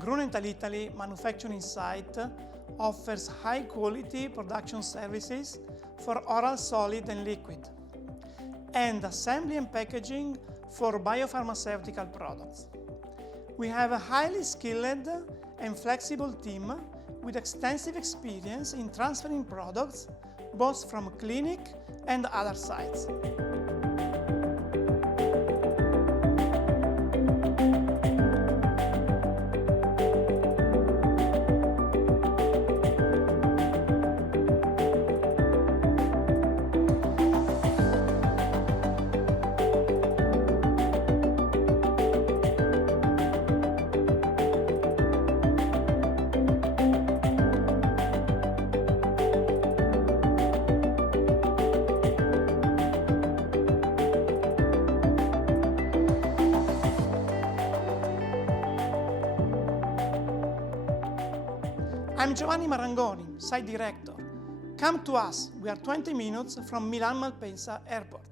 Grunenthal Italy manufacturing site offers high-quality production services for oral solid and liquid, and assembly and packaging for biopharmaceutical products. We have a highly skilled and flexible team with extensive experience in transferring products both from clinic and other sites. I'm Giovanni Marangoni, Site Director. Come to us, we are 20 minutes from Milan Malpensa Airport.